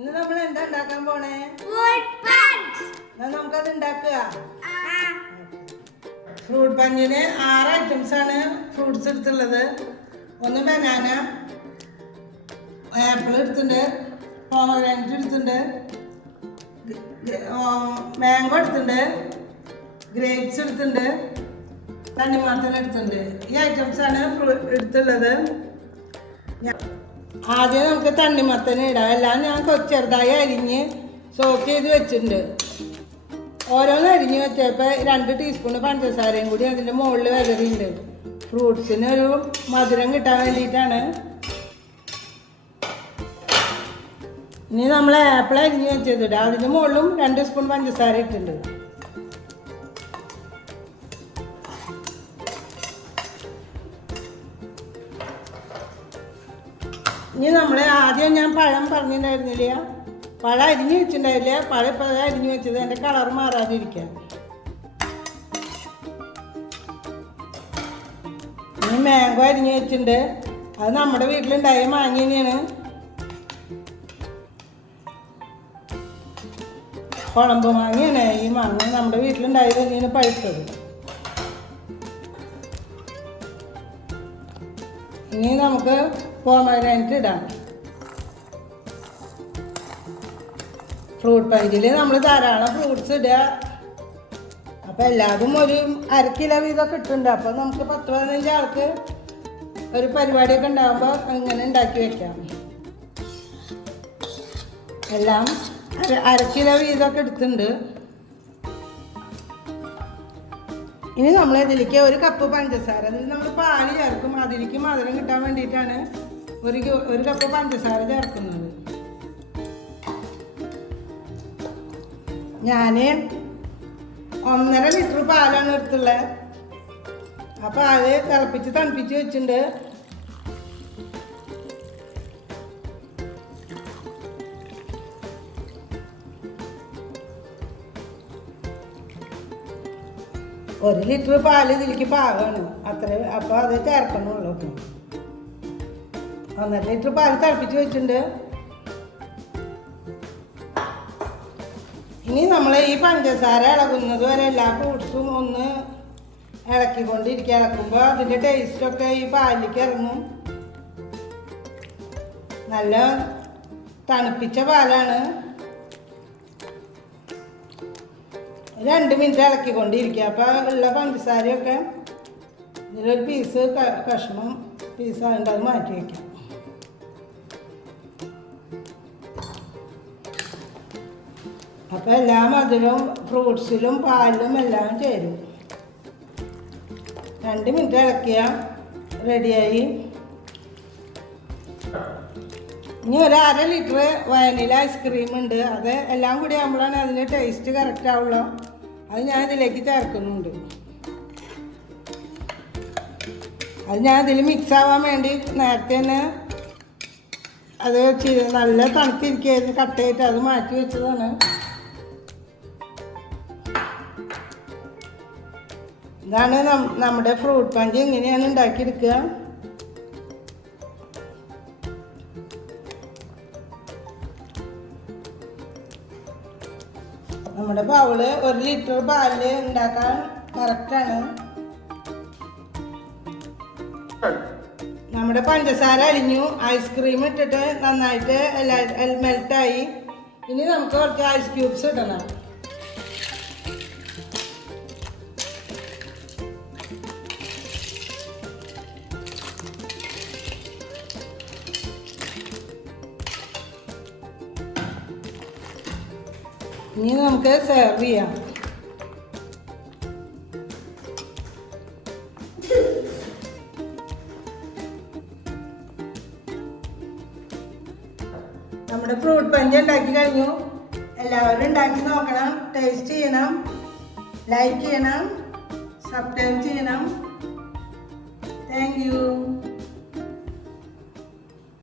ഇന്ന് നമ്മൾ എന്താ ഉണ്ടാക്കാൻ പോണേ? നമുക്കത് ഉണ്ടാക്കുക. ഫ്രൂട്ട് പഞ്ചിന് 6 ഐറ്റംസ് ആണ് ഫ്രൂട്ട്സ് എടുത്തുള്ളത്. ഒന്ന് ബനാന, ആപ്പിൾ എടുത്തിട്ടുണ്ട്, പോമഗ്രാനൈറ്റ് എടുത്തിട്ടുണ്ട്, മാംഗോ എടുത്തിട്ടുണ്ട്, ഗ്രേപ്സ് എടുത്തിട്ടുണ്ട്, തണ്ണിമത്തൻ എടുത്തിട്ടുണ്ട്. ഈ ഐറ്റംസ് ആണ് എടുത്തുള്ളത്. ആദ്യം നമുക്ക് തണ്ണിമത്തന് ഇടാം. എല്ലാം ഞാൻ ചെറുതായി അരിഞ്ഞ് സോക്ക് ചെയ്ത് വെച്ചിട്ടുണ്ട്. ഓരോന്ന് അരിഞ്ഞ് വെച്ചപ്പോൾ 2 ടീസ്പൂൺ പഞ്ചസാരയും കൂടി അതിൻ്റെ മുകളിൽ വിതറിയുണ്ട്. ഫ്രൂട്ട്സിന് ഒരു മധുരം കിട്ടാൻ വേണ്ടിയിട്ടാണ്. ഇനി നമ്മൾ ആപ്പിൾ അരിഞ്ഞ് വെച്ചതിട്ട് അതിന് മുകളിലും 2 സ്പൂൺ പഞ്ചസാര ഇട്ടിട്ടുണ്ട്. ഇനി നമ്മൾ ആദ്യം ഞാൻ പഴം പറഞ്ഞിട്ടുണ്ടായിരുന്നില്ല, പഴം അരിഞ്ഞ് വെച്ചിട്ടുണ്ടായില്ല. പഴം ഇപ്പോൾ അരിഞ്ഞ് വെച്ചത് എൻ്റെ കളർ മാറാതിരിക്കാൻ. ഇനി മാംഗോ അരിഞ്ഞ് വെച്ചിട്ടുണ്ട്. അത് നമ്മുടെ വീട്ടിലുണ്ടായ മാങ്ങ തന്നെയാണ്. കുളമ്പ് മാങ്ങയാണ് ഈ മാങ്ങ. നമ്മുടെ വീട്ടിലുണ്ടായത് തന്നെയാണ് പഴുത്തത്. ഇനി നമുക്ക് പോമഗ്രാനൈറ്റ് ഇടാം. ഫ്രൂട്ട് പഞ്ചിൽ നമ്മൾ ധാരാളം ഫ്രൂട്ട്സ് ഇടുക. അപ്പോൾ എല്ലാതും ഒരു 1/2 കിലോ വീതമൊക്കെ ഇട്ടുണ്ട്. അപ്പോൾ നമുക്ക് 10-15 ആൾക്ക് ഒരു പരിപാടിയൊക്കെ ഉണ്ടാകുമ്പോൾ അങ്ങനെ ഉണ്ടാക്കി വയ്ക്കാം. എല്ലാം 1/2 കിലോ വീതമൊക്കെ എടുത്തിട്ടുണ്ട്. ഇനി നമ്മൾ ഇതിലേക്ക് 1 കപ്പ് പഞ്ചസാര, അതിൽ നമ്മൾ പാല് ചേർക്കും. അതിലേക്ക് മധുരം കിട്ടാൻ വേണ്ടിയിട്ടാണ് 1 കപ്പ് പഞ്ചസാര ചേർക്കുന്നത്. ഞാൻ 1.5 ലിറ്റർ പാലാണ് എടുത്തുള്ളത്. ആ പാല് തിളപ്പിച്ച് തണുപ്പിച്ച് വെച്ചിട്ടുണ്ട്. ഒരു ലിറ്റർ പാല് ഇതിലേക്ക് പാകമാണ് അത്ര. അപ്പോൾ അത് ചേർക്കണുള്ളൂ. 1.5 ലിറ്റർ പാല് തിളപ്പിച്ച് വെച്ചിട്ടുണ്ട്. ഇനി നമ്മൾ ഈ പഞ്ചസാര ഇളകുന്നത് വരെ എല്ലാ ഫ്രൂട്ട്സും ഒന്ന് ഇളക്കിക്കൊണ്ടിരിക്കുക. ഇളക്കുമ്പോൾ അതിൻ്റെ ടേസ്റ്റൊക്കെ ഈ പാലിലേക്ക് ഇറങ്ങും. നല്ല തണുപ്പിച്ച പാലാണ്. 2 മിനിറ്റ് ഇളക്കിക്കൊണ്ടിരിക്കുക. അപ്പോൾ ഉള്ള പഞ്ചസാരയൊക്കെ ഇതിലൊരു പീസ് കഷ്ണം പീസായിട്ട് അത് മാറ്റി വയ്ക്കാം. അപ്പോൾ എല്ലാ മധുരവും ഫ്രൂട്ട്സിലും പാലിലും എല്ലാം ചേരും. 2 മിനിറ്റ് ഇളക്കിയാൽ റെഡിയായി. ഇനി 1/2 ലിറ്റർ വാനില ഐസ്ക്രീം ഉണ്ട്. അത് എല്ലാം കൂടി ആകുമ്പോഴാണ് അതിൻ്റെ ടേസ്റ്റ് കറക്റ്റ് ആവുള്ളൂ. അത് ഞാൻ ഇതിലേക്ക് ചേർക്കുന്നുണ്ട്. അത് ഞാൻ ഇതിൽ മിക്സ് ആവാൻ വേണ്ടി നേരത്തെ തന്നെ അത് നല്ല തണുത്തിരിക്കുകയായിരുന്നു. കട്ടയായിട്ട് അത് മാറ്റി വെച്ചതാണ്. ഇതാണ് നമ്മുടെ ഫ്രൂട്ട് പഞ്ച്. ഇങ്ങനെയാണ് ഉണ്ടാക്കിയെടുക്കുക. നമ്മുടെ ബൗള് 1 ലിറ്റർ പാലിൽ ഉണ്ടാക്കാൻ കറക്റ്റാണ്. നമ്മുടെ പഞ്ചസാര അലിഞ്ഞു. ഐസ്ക്രീം ഇട്ടിട്ട് നന്നായിട്ട് മെൽറ്റായി. ഇനി നമുക്ക് കുറച്ച് ഐസ് ക്യൂബ്സ് ഇടണം. ഇനി നമുക്ക് സെർവ് ചെയ്യാം. നമ്മുടെ ഫ്രൂട്ട് പഞ്ച് ഉണ്ടാക്കി കഴിഞ്ഞു. എല്ലാവരും ഉണ്ടാക്കി നോക്കണം, ടേസ്റ്റ് ചെയ്യണം, ലൈക്ക് ചെയ്യണം, സബ്സ്ക്രൈബ് ചെയ്യണം. Thank you.